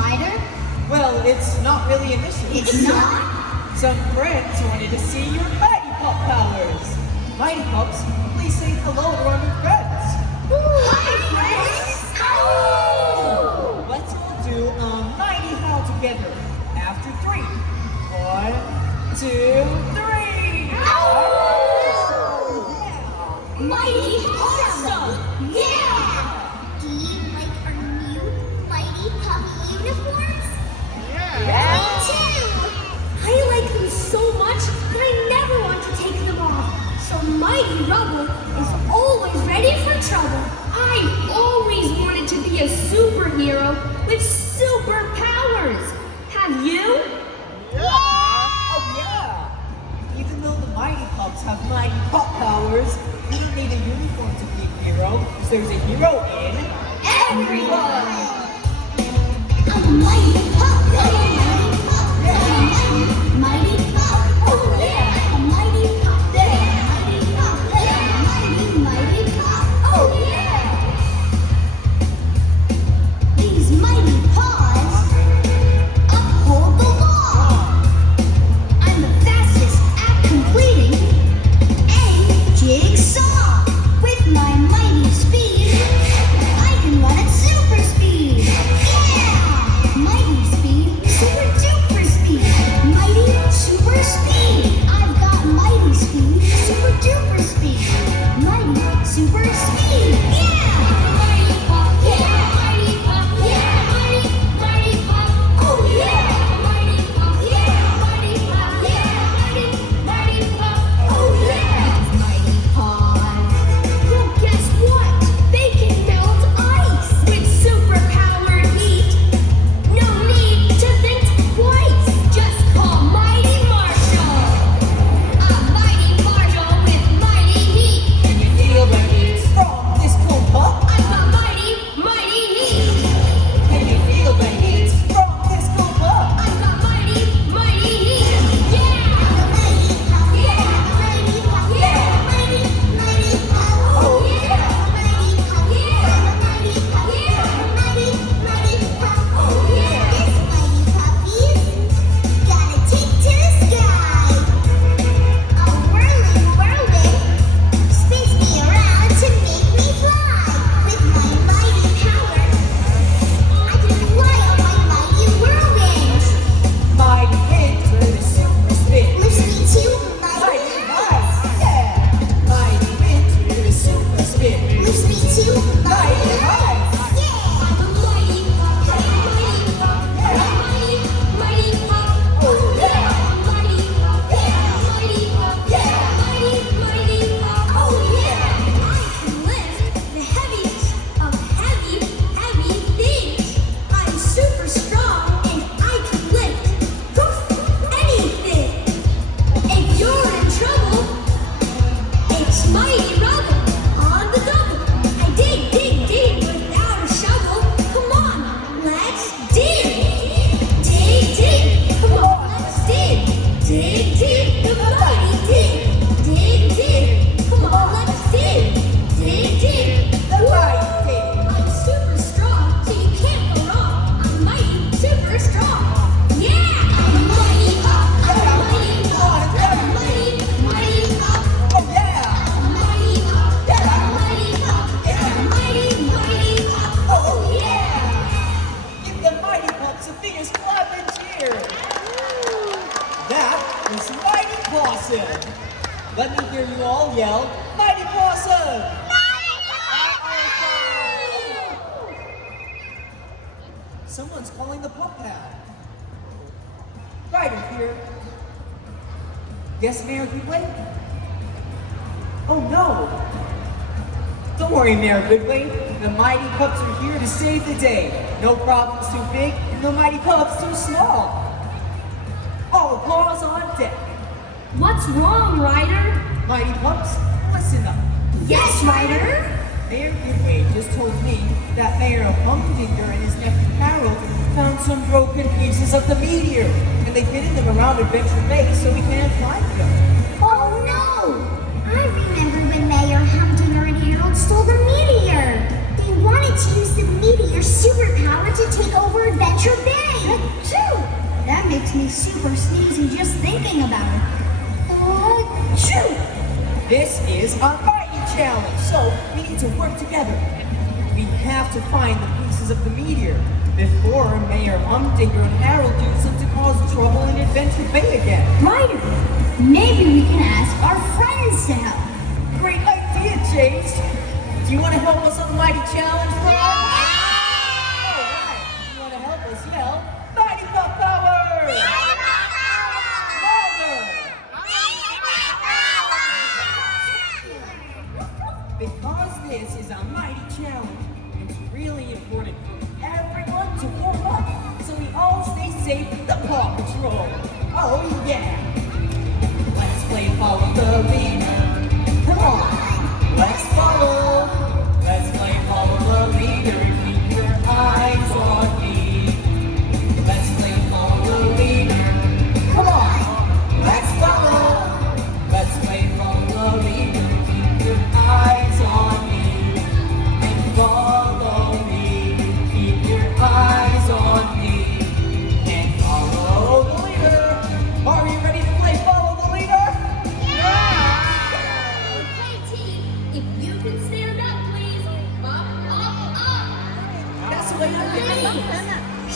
Ryder? Well, it's not really an issue. It's not? Some friends wanted to see your Mighty Pup powers. Mighty Pups, please say hello to our new friends. Hi, friends! Oh! Let's all do a Mighty Howl together. After 3. 1, 2, 3. Oh! Yeah. Mighty awesome! Yeah! Do you like our new Mighty Puppy uniforms? Yeah. Me too! I like them so much that I never want to take them off. So Mighty Rubble is always ready for trouble. I've always wanted to be a superhero with superpowers. Have you? Yeah. Oh, yeah. Even though the Mighty Pups have Mighty Pup powers, you don't need a uniform to be a hero, because there's a hero in everyone. I'm a Mighty Pup. Mighty Pup. Oh yeah. A Mighty Pup. Mighty Pup. Mighty Pup. Oh yeah. These mighty paws uphold the law. I'm the fastest at completing a jigsaw. With my mighty speed, I can run at super speed. Yeah! Mighty speed, super duper speed. Mighty super speed. I've got mighty speed, super duper speed. Mighty super speed. Yeah! Mighty Pup, yeah! Mighty Pup, yeah! Mighty Pup, oh yeah! Mighty Pup, yeah! Mighty Pup, yeah! Mighty Pup, oh yeah! Mighty paws. Well, guess what? They can melt ice with superpowered heat. No need to think twice. Just call Mighty Marshall. A Mighty Marshall with mighty heat. Can you feel the heat from this cool pup? I've got mighty heat. Can you feel the heat from this cool pup? I've got mighty heat. Yeah! Mighty Pup. Yeah! Mighty Pup. Yeah! Mighty Pup. Oh yeah! Mighty Pup. Yeah! Mighty Pup. Yeah! Mighty Pup. Oh yeah! This mighty puppy's gotta take to the sky. A whirling whirlwind spins me around to make me fly. With my mighty power, I can fly on my mighty whirlwind. Mighty hit to the super spin. Lifts me to mighty Mighty heights. heights, yeah. Mighty hit to the super spin. Lifts me to mighty heights. Yeah. I'm a mighty pup. Mighty pup. Mighty pup. Oh yeah. Mighty pup. Yeah. Mighty pup. Yeah. Mighty pup. Oh yeah. I can lift the heaviest of heavy things. I'm super strong and I can lift anything. If you're in trouble, it's Mighty Rubble on the double. I dig without a shovel. Come on, let's dig. Dig. Come on, let's dig. Dig. The mighty dig. Dig. Come on, let's dig. Dig. The mighty dig. I'm super strong, so you can't go wrong. I'm mighty, super strong. Yeah, I'm a mighty pup. I'm a mighty pup. I'm a mighty pup. Oh yeah. Mighty Pup, yeah, Mighty Pup, yeah, Mighty Pup, oh yeah! Give the Mighty Pups a biggest clap and cheer. That was Mighty Possum. Let me hear you all yell, Mighty Possum! Someone's calling the pup pad. Ryder here. Yes, Mayor Goodway? Oh no! Don't worry, Mayor Goodway. The Mighty Pups are here to save the day. No problem's too big, and no Mighty Pups too small. All paws on deck. What's wrong, Ryder? Mighty Pups, listen up. Yes, Ryder? Mayor Goodway just told me that Mayor Humdinger and his nephew Harold found some broken pieces of the meteor, and they've hidden them around Adventure Bay so we can't find them. Oh no! I remember when Mayor Humdinger and Harold stole the meteor. They wanted to use the meteor superpower to take over Adventure Bay. This is our Mighty Challenge, so we need to work together. We have to find the pieces of the meteor before Mayor Humdinger and Harold use them to cause trouble in Adventure Bay again. Ryder, maybe we can ask our friends to help. Great idea, Chase. Do you want to help us on the Mighty Challenge, bro? Yeah! Alright, if you want to help us yell, Mighty Pup Power! Louder! Because this is a Mighty Challenge, it's really important for everyone to warm up so we all stay safe with the Paw Patrol. Oh yeah! Let's play Follow the Leader. Come on, let's follow